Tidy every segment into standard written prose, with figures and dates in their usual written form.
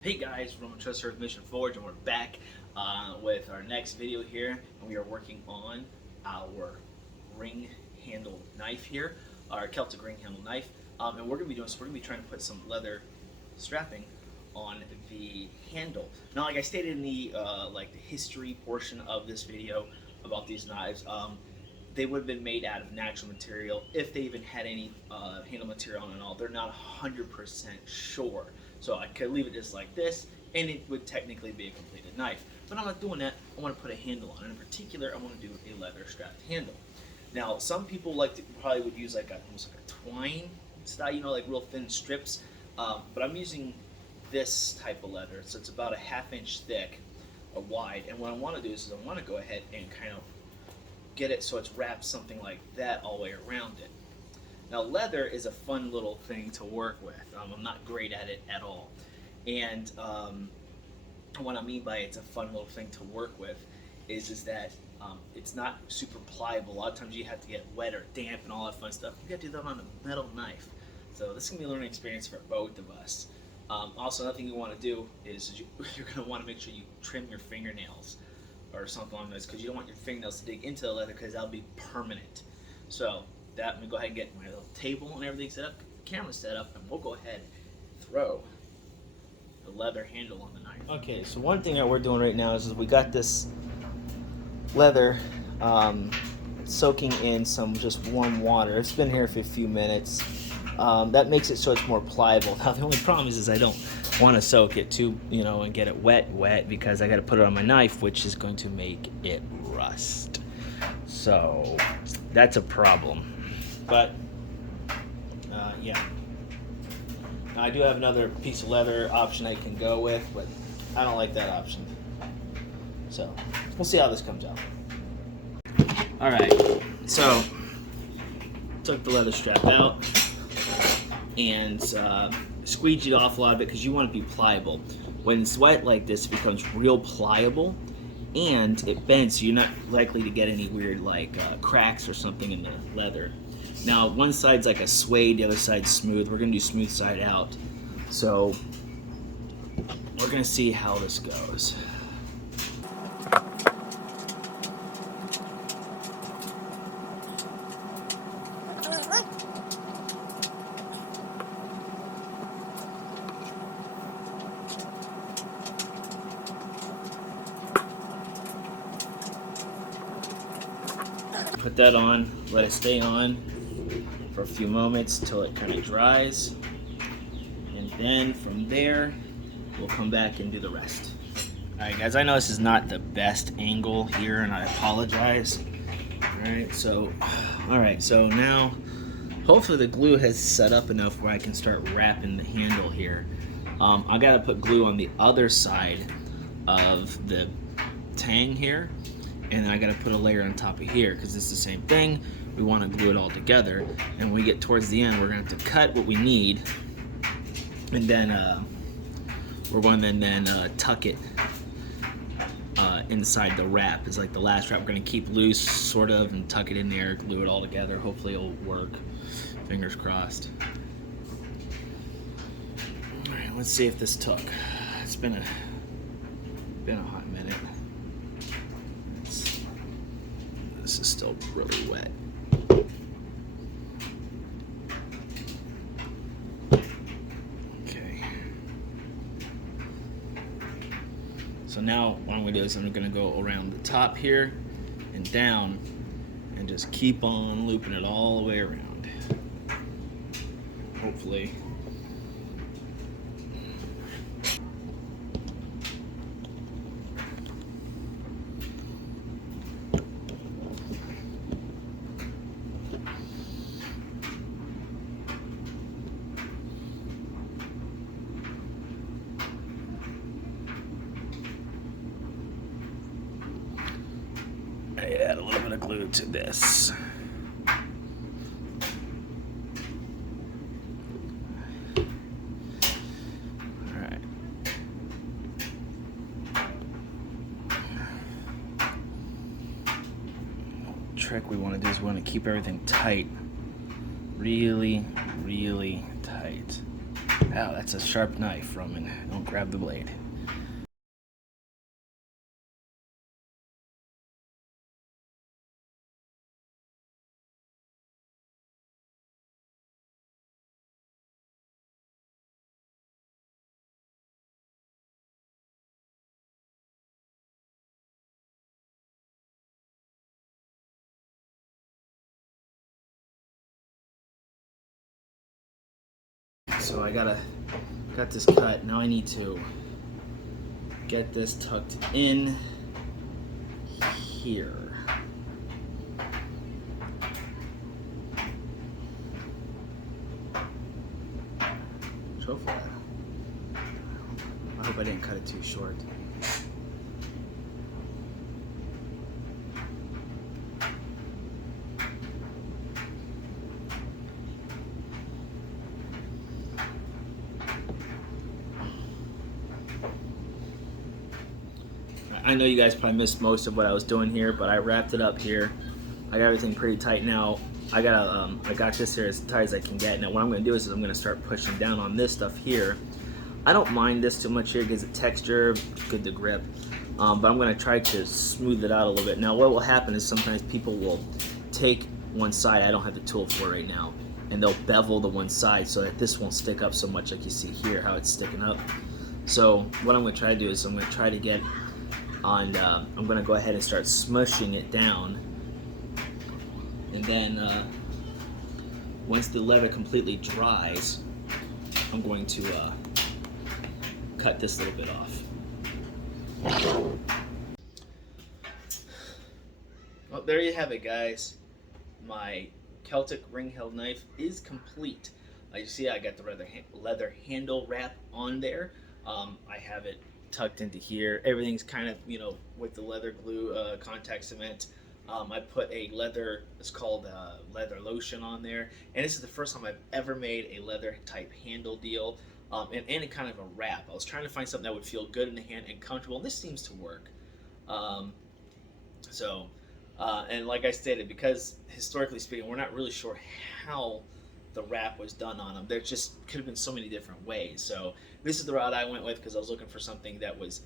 Hey guys, Roman Trust Earth Mission Forge, and we're back with our next video here, and we are working on our ring handle knife here, our Celtic ring handle knife, and we're gonna be trying to put some leather strapping on the handle. Now, like I stated in the the history portion of this video about these knives, they would have been made out of natural material if they even had any handle material on it at all. They're not 100% sure. So I could leave it just like this, and it would technically be a completed knife. But I'm not doing that. I want to put a handle on it. In particular, I want to do a leather strapped handle. Now, some people probably would use almost like a twine style, like real thin strips. But I'm using this type of leather, so it's about a ½ inch thick, wide. And what I want to do is I want to go ahead and kind of get it so it's wrapped something like that all the way around it. Now, leather is a fun little thing to work with. I'm not great at it at all. And what I mean by it's a fun little thing to work with is that it's not super pliable. A lot of times you have to get wet or damp and all that fun stuff. You got to do that on a metal knife. So this is going to be a learning experience for both of us. Also, another thing you want to do is you're going to want to make sure you trim your fingernails or something like this, because you don't want your fingernails to dig into the leather, because that'll be permanent. So let me go ahead and get my little table and everything set up, camera set up, and we'll go ahead and throw the leather handle on the knife. Okay, so one thing that we're doing right now is we got this leather soaking in some just warm water. It's been here for a few minutes. That makes it so it's more pliable. Now the only problem is I don't want to soak it too, and get it wet, because I got to put it on my knife, which is going to make it rust. So that's a problem. But yeah, now, I do have another piece of leather option I can go with, but I don't like that option. So we'll see how this comes out. All right, so took the leather strap out and squeegeed off a lot of it, because you want to be pliable. When it's wet like this, it becomes real pliable and it bends, so you're not likely to get any weird cracks or something in the leather. Now, one side's like a suede, the other side's smooth. We're going to do smooth side out. So we're going to see how this goes. Put that on, let it stay on for a few moments till it kind of dries, and then from there we'll come back and do the rest. Alright guys, I know this is not the best angle here, and I apologize. Alright, so now hopefully the glue has set up enough where I can start wrapping the handle here. I gotta put glue on the other side of the tang here, and then I gotta put a layer on top of here, because it's the same thing. We want to glue it all together, and when we get towards the end, we're gonna have to cut what we need, and then we're going to then tuck it inside the wrap. It's like the last wrap. We're gonna keep loose, sort of, and tuck it in there, glue it all together. Hopefully it'll work. Fingers crossed. All right, let's see if this took. It's been a hot minute. This is still really wet. Okay. So now what I'm going to do is I'm going to go around the top here and down and just keep on looping it all the way around. Hopefully. I add a little bit of glue to this. Alright. Trick we want to do is we want to keep everything tight. Really, really tight. Wow, that's a sharp knife, Roman. Don't grab the blade. So I got this cut. Now I need to get this tucked in here. Hopefully, I hope I didn't cut it too short. I know you guys probably missed most of what I was doing here, but I wrapped it up here. I got everything pretty tight now. I got this here as tight as I can get. Now what I'm going to do is I'm going to start pushing down on this stuff here. I don't mind this too much here because the texture, good to grip. But I'm going to try to smooth it out a little bit. Now what will happen is sometimes people will take one side, I don't have the tool for it right now, and they'll bevel the one side so that this won't stick up so much like you see here, how it's sticking up. So what I'm going to try to do is I'm going to try to get on, I'm going to go ahead and start smushing it down. And then once the leather completely dries, I'm going to cut this little bit off. Well, there you have it, guys. My Celtic Ring Knife is complete. You see I got the leather handle wrap on there. I have it tucked into here. Everything's kind of, you know, with the leather glue, contact cement. I put a leather, it's called leather lotion on there, and this is the first time I've ever made a leather type handle deal, and kind of a wrap. I was trying to find something that would feel good in the hand and comfortable, and this seems to work. And like I stated, because historically speaking, we're not really sure how the wrap was done on them. There just could have been so many different ways. So this is the route I went with because I was looking for something that was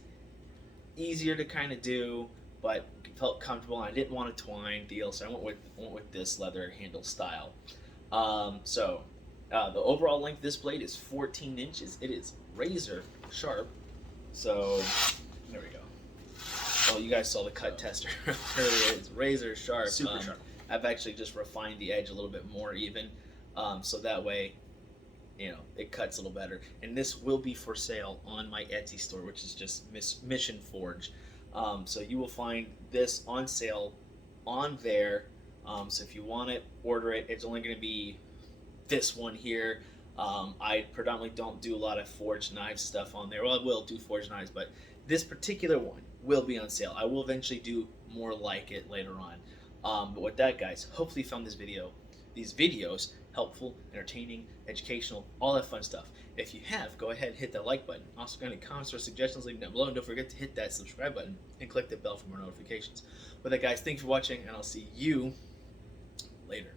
easier to kind of do, but felt comfortable, and I didn't want a twine deal, so I went with this leather handle style. The overall length of this blade is 14 inches. It is razor sharp. So there we go. Oh, you guys saw the cut tester earlier. It's razor sharp. Super sharp. I've actually just refined the edge a little bit more even, so that way, you know, it cuts a little better. And this will be for sale on my Etsy store, which is just Mission Forge. So you will find this on sale on there. So if you want it, order it. It's only going to be this one here. I predominantly don't do a lot of forged knife stuff on there. Well, I will do forged knives, but this particular one will be on sale. I will eventually do more like it later on. But with that, guys, hopefully you found these videos helpful, entertaining, educational, all that fun stuff. If you have, go ahead and hit that like button. Also, got any comments or suggestions, leave them down below. And don't forget to hit that subscribe button and click the bell for more notifications. With that, guys, thanks for watching, and I'll see you later.